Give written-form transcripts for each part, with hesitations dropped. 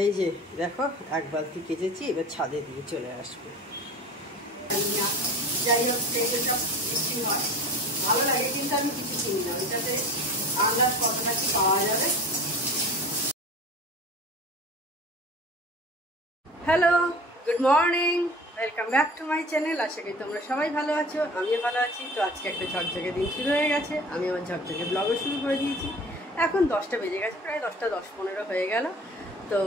এই যে দেখো এক বালতি কেচেছি, এবার ছাদে দিয়ে চলে আসবো। যাই হোক সেগুলো বৃষ্টি হয় ভালো লাগে, কিন্তু আমি কিছু কিনি না, ওইটাতে আন্দাজ কতটা কি পাওয়া যাবে। Hello, good morning, welcome back to my channel. আশা করি তোমরা সবাই ভালো আছো, আমিও ভালো আছি। তো আজকে একটা ঝকঝকে দিন শুরু হয়ে গেছে, আমি আমার ঝকঝকে ব্লগও শুরু করে দিয়েছি। এখন 10টা বেজে গেছে, প্রায় 10টা 10-15 হয়ে গেল। তো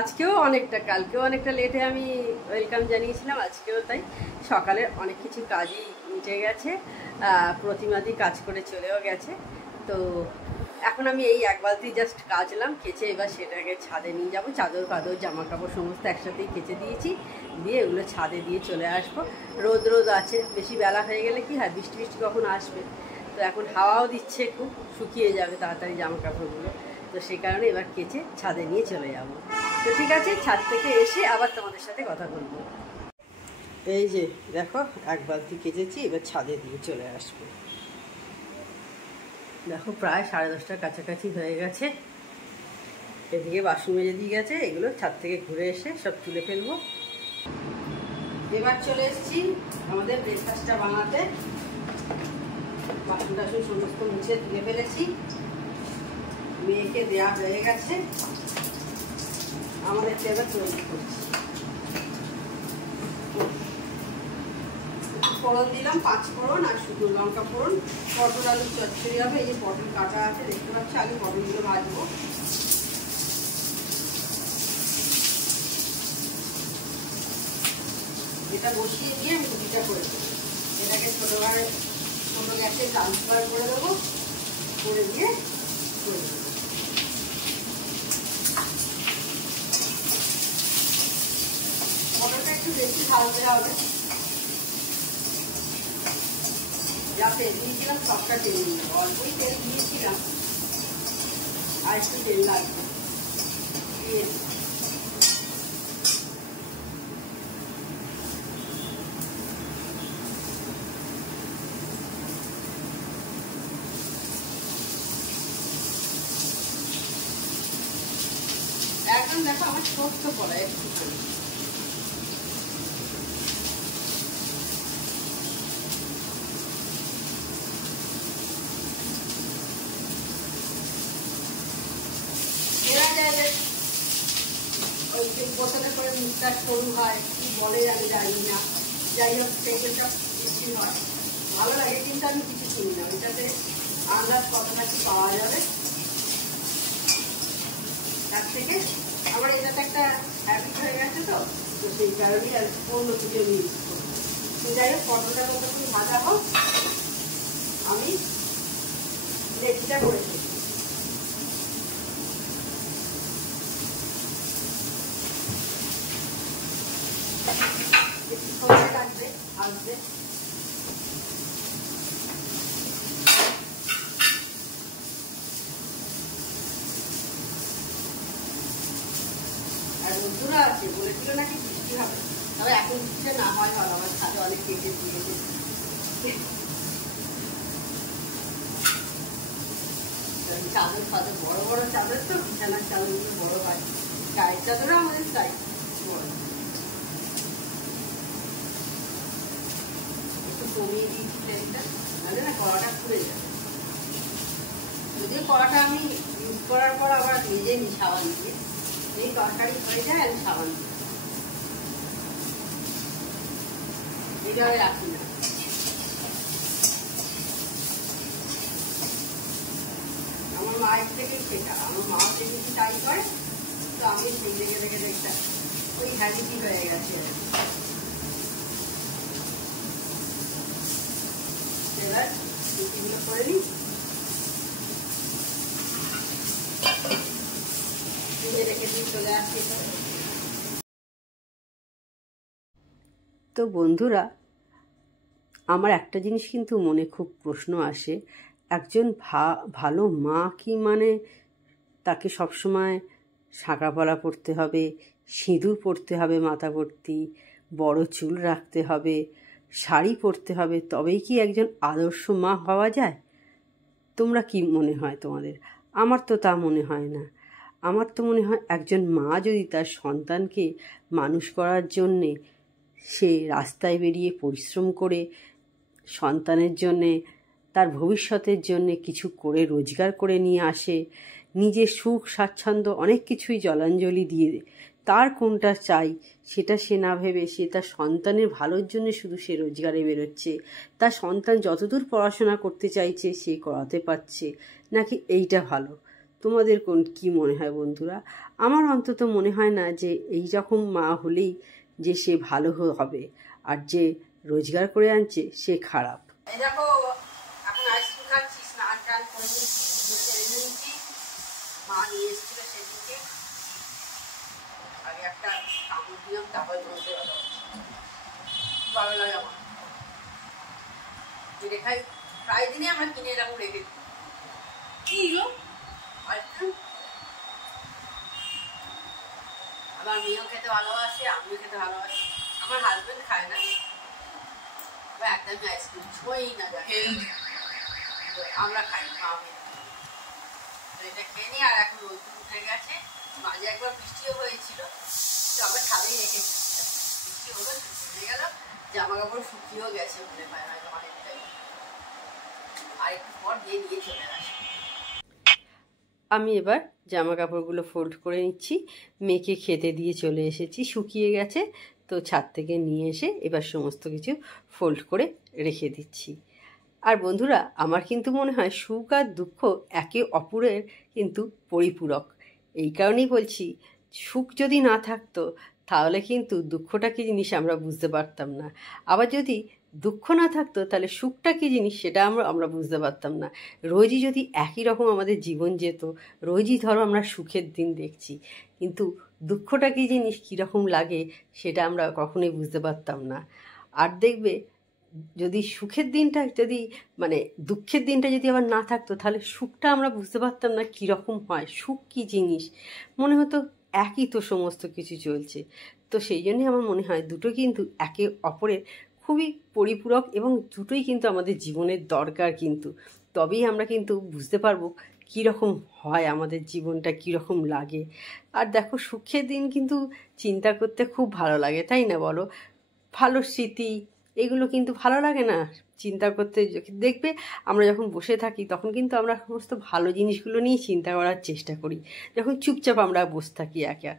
আজকেও অনেকটা, কালকেও অনেকটা লেটে আমি ওয়েলকাম জানিয়েছিলাম, আজকেও তাই। সকালের অনেক কিছু কাজই মিটে গেছে, প্রতিমাদি কাজ করে চলেও গেছে। তো এখন আমি এই এক বালতি জাস্ট কাচলাম, কেচে এবার সেটাকে ছাদে নিয়ে যাবো। চাদর ফাদর জামা কাপড় সমস্ত একসাথেই কেচে দিয়েছি, দিয়ে এগুলো ছাদে দিয়ে চলে আসবো। রোদ আছে, বেশি বেলা হয়ে গেলে কি হয়, বৃষ্টি কখন আসবে। তো এখন হাওয়াও দিচ্ছে, খুব শুকিয়ে যাবে তাড়াতাড়ি জামা কাপড়গুলো। তো সেই কারণে এবার কেচে ছাদে নিয়ে চলে যাবো। তো ঠিক আছে, ছাদ থেকে এসে আবার তোমাদের সাথে কথা বলবো। এই যে দেখো এক বালতি কেচেছি, এবার ছাদে দিয়ে চলে আসবো। দেখো প্রায় 10:30টার কাছাকাছি হয়ে গেছে। এদিকে বাসন মেজে দিয়ে গেছে, এগুলো ছাদ থেকে ঘুরে এসে সব তুলে ফেলবো। এবার চলে এসেছি আমাদের ব্রেকফাস্টটা বানাতে। বাসন টাসন সমস্ত মুছে তুলে ফেলেছি, মেয়েকে দেওয়া হয়ে গেছে, আমাদের এবার তৈরি করছি। ফোড়ন দিলাম, 5 ফোড়ন আর শুধু লঙ্কা ফোড়ন। পটল আলু চচ্চড়ি হবে। এই যে পটল কাটা আছে দেখতে পাচ্ছি, আগে পটলগুলো ভাজবো। এটা বসিয়ে দিয়ে আমি রুটিটা করে দেবো। এটাকে ছোট গ্যাসে ট্রান্সফার করে দেবো, করে দিয়ে করে দেবো। পটলটা একটু বেশি ভাজতে হবে, যা তেল দিয়েছিলাম সবটা টেনে নিয়ে যাবো। অল্পই তেল দিয়েছিলাম, আর একটু তেল লাগবে। একদম দেখো আমার ছোট্ট পড়ায় একটুখানি। ওই যে বোতলে করে মুখটা সরু হয়, কি বলে আমি জানি না। যাই হোক সেগুলোটা বেশি হয় ভালো লাগে, কিন্তু আমি কিছু কিনি না, ওইটাতে আন্দাজ কতটা কি পাওয়া যাবে। তার থেকে আমার এটাতে একটা হ্যাবিট হয়ে গেছে, তো সেই কারণেই আর অন্য কিছু ইউজ করি। তো যাই হোক পটলটা কতক্ষণ ভাজা হোক, আমি লেচিটা করে দিই। একটু সময় লাগবে ভাজতে। আর বন্ধুরা আছে বলেছিল নাকি বৃষ্টি হবে, তবে এখন বৃষ্টিটা না হয় ভালো, আমার ছাদে অনেক কেটে দিয়েছে। চাদর ফাদর বড় বড় চাদর, তো বিছানার চাদরগুলো বড় হয়, গায়ের চাদরও আমাদের চাই বড়। একটু কমিয়ে দিয়েছি তেলটা, নাহলে না কড়াটা খুলে যাবে। যদিও কড়াটা আমি ইউজ করার পর আবার নিজেই সাবান দিয়ে, এই তরকারি হয়ে যায় আমি সাবান দিই, এইভাবে রাখি না। আমার মায়ের থেকে শেখা, আমার মা যেগুলি তাই করে, তো আমি সেই দেখে দেখতে ওই হ্যাবিটি হয়ে গেছে। এবার রুটিগুলো করে নিই, রেখে দিয়ে চলে আসছি। তো বন্ধুরা, আমার একটা জিনিস কিন্তু মনে খুব প্রশ্ন আসে, একজন ভালো মা কি মানে তাকে সবসময় শাঁকা পলা পরতে হবে, সিঁদুর পরতে হবে মাথা ভর্তি, বড় চুল রাখতে হবে, শাড়ি পরতে হবে, তবেই কি একজন আদর্শ মা হওয়া যায়? তোমরা কি মনে হয় তোমাদের? আমার তো তা মনে হয় না। আমার তো মনে হয় একজন মা যদি তার সন্তানকে মানুষ করার জন্যে সে রাস্তায় বেরিয়ে পরিশ্রম করে সন্তানের জন্যে তার ভবিষ্যতের জন্যে কিছু করে রোজগার করে নিয়ে আসে, নিজের সুখ স্বাচ্ছন্দ্য অনেক কিছুই জলাঞ্জলি দিয়ে তার কোনটা চাই সেটা সে না ভেবে সে তার সন্তানের ভালোর জন্য শুধু সে রোজগারে বেরোচ্ছে, তার সন্তান যতদূর পড়াশোনা করতে চাইছে সে করাতে পারছে, নাকি এইটা ভালো? তোমাদের কি মনে হয় বন্ধুরা? আমার অন্তত মনে হয় না যে এই রকম মা হলেই যে সে ভালো হবে, আর যে রোজগার করে আনছে সে খারাপ। দেখো এখন আইসক্রিম খাচ্ছি, স্নান টান করে নিয়েছি, মা নিয়ে এসেছিল সেদিকে, আগে একটা কাপড় দিলাম তারপরে বলতে ভালো লাগে আমার যেটা খাই প্রায় দিনে আমরা কিনে এরকম রেখে দিই। কি গো আইসক্রিম আমার মেয়েও খেতে ভালোবাসে, আমিও খেতে ভালোবাসি, আমার হাজবেন্ড খায় না, একদমই আইসক্রিম ছোঁই না যাকে, আমরা খাই মা মেয়ে। তো এটা খেয়ে নিই। আর এখন রোদ উঠে গেছে, মাঝে একবার বৃষ্টিও হয়েছিল, তো আমরা ছাদেই রেখে দিচ্ছিলাম, বৃষ্টি হলো শুকিয়ে গেল, জামা কাপড় শুকিয়েও গেছে মনে হয় হয়তো অনেকটাই, আর একটু পর দিয়ে নিয়ে চলে আসি। আমি এবার জামা কাপড়গুলো ফোল্ড করে নিচ্ছি, মেয়েকে খেতে দিয়ে চলে এসেছি, শুকিয়ে গেছে, তো ছাদ থেকে নিয়ে এসে এবার সমস্ত কিছু ফোল্ড করে রেখে দিচ্ছি। আর বন্ধুরা, আমার কিন্তু মনে হয় সুখ আর দুঃখ একে অপরের কিন্তু পরিপূরক। এই কারণেই বলছি, সুখ যদি না থাকতো তাহলে কিন্তু দুঃখটা কী জিনিস আমরা বুঝতে পারতাম না, আবার যদি দুঃখ না থাকতো তাহলে সুখটা কী জিনিস সেটা আমরা বুঝতে পারতাম না। রোজই যদি একই রকম আমাদের জীবন যেত, রোজই ধরো আমরা সুখের দিন দেখছি, কিন্তু দুঃখটা কী জিনিস, কীরকম লাগে সেটা আমরা কখনোই বুঝতে পারতাম না। আর দেখবে যদি সুখের দিনটা যদি দুঃখের দিনটা যদি আবার না থাকতো তাহলে সুখটা আমরা বুঝতে পারতাম না কীরকম হয়, সুখ কী জিনিস, মনে হতো একই তো সমস্ত কিছু চলছে। তো সেই জন্যই আমার মনে হয় দুটো কিন্তু একে অপরের খুবই পরিপূরক, এবং দুটোই কিন্তু আমাদের জীবনের দরকার, কিন্তু তবেই আমরা কিন্তু বুঝতে পারবো কীরকম হয় আমাদের জীবনটা, কীরকম লাগে। আর দেখো সুখের দিন কিন্তু চিন্তা করতে খুব ভালো লাগে, তাই না বলো? ভালো স্মৃতি এগুলো কিন্তু ভালো লাগে না চিন্তা করতে? দেখবে আমরা যখন বসে থাকি তখন কিন্তু আমরা সমস্ত ভালো জিনিসগুলো নিয়ে চিন্তা করার চেষ্টা করি, যখন চুপচাপ আমরা বসে থাকি একা,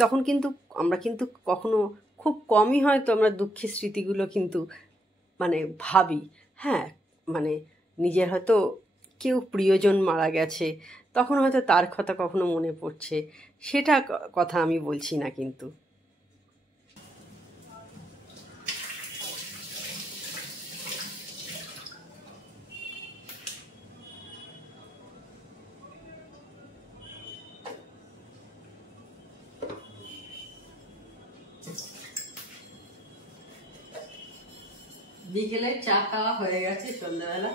তখন কিন্তু আমরা কিন্তু কখনো খুব কমই হয়তো আমরা দুঃখের স্মৃতিগুলো কিন্তু ভাবি। হ্যাঁ, নিজের হয়তো কেউ প্রিয়জন মারা গেছে, তখন হয়তো তার কথা কখনো মনে পড়ছে, সেটা কথা আমি বলছি না। কিন্তু বিকেলে চা খাওয়া হয়ে গেছে সন্ধ্যাবেলা,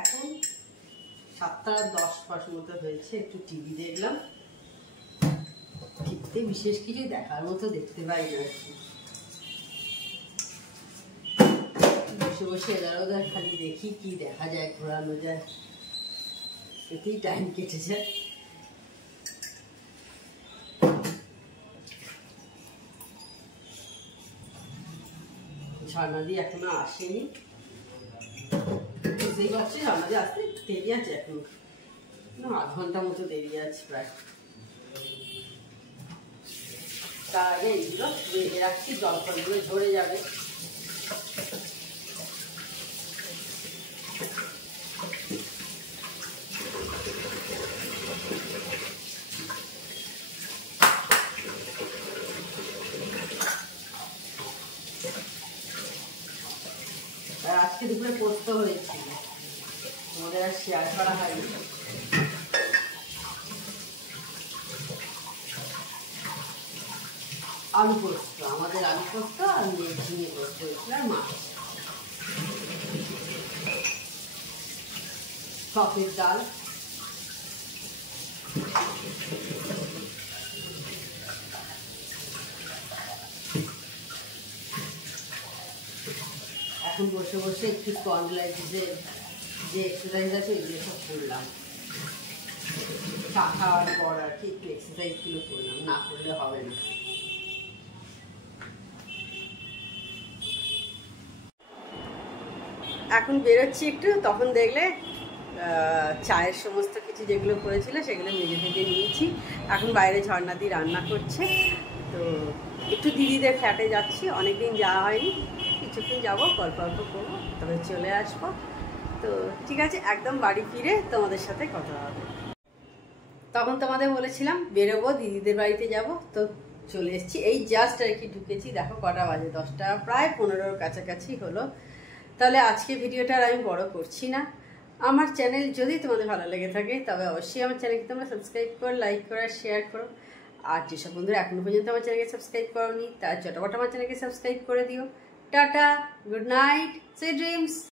এখন 7:10 মতো হয়েছে, একটু টিভি দেখলাম, টিভিতে বিশেষ কিছু দেখার মতো দেখতে পাই না, বসে বসে এদার ওদার খালি দেখি কি দেখা যায়, ঘোরানো যায়, এতেই টাইম কেটে যায়। ঝর্ণাদি এখনো আসেনি, বুঝতেই পারছি ঝর্ণাদি আসতে দেরি আছে, এখন 8 ঘন্টা মতো দেরি আছে প্রায়। তার আগে এইগুলো বেঁধে রাখছি, জল ফলগুলো ঝরে যাবে। আর আজকে দুপুরে পোস্ত হয়েছিল, আমাদের আর শেয়ার করা হয়নি। আলু পোস্ত, আমাদের আলু পোস্ত আর ঝিঙে পোস্ত হয়েছিল, আর মাছ, টকের ডাল। এখন বসে বসে একটু স্পন্ডিলাইটিসের যে এক্সারসাইজ আছে এগুলো সব করলাম। চা খাওয়ার পর আর কি একটু এক্সারসাইজগুলো করলাম, না করলে হবে না। এখন বেরোচ্ছি একটু, তখন দেখলে চায়ের সমস্ত কিছু যেগুলো করেছিল সেগুলো মেজে থেকে নিয়েছি। এখন বাইরে ঝর্ণাদি রান্না করছে, তো একটু দিদিদের ফ্ল্যাটে যাচ্ছি, অনেকদিন যাওয়া হয়নি, কিছুক্ষণ যাবো, গল্প গল্প করবো, তবে চলে আসবো। তো ঠিক আছে, একদম বাড়ি ফিরে তোমাদের সাথে কথা হবে। তখন তোমাদের বলেছিলাম বেরোবো, দিদিদের বাড়িতে যাব, তো চলে এসেছি, এই জাস্ট আর কি ঢুকেছি। দেখো কটা বাজে, 10টা প্রায় 15-র কাছাকাছি হলো। তাহলে আজকে ভিডিওটা আর আমি বড় করছি না। আমার চ্যানেল যদি তোমাদের ভালো লেগে থাকে তবে অবশ্যই আমার চ্যানেলকে তোমরা সাবস্ক্রাইব করো, লাইক করো, শেয়ার করো। আর যেসব বন্ধুরা এখনো পর্যন্ত আমার চ্যানেলকে সাবস্ক্রাইব করোনি তারা চটাপট আমার চ্যানেলকে সাবস্ক্রাইব করে দিও। Tata, good night, sweet dreams.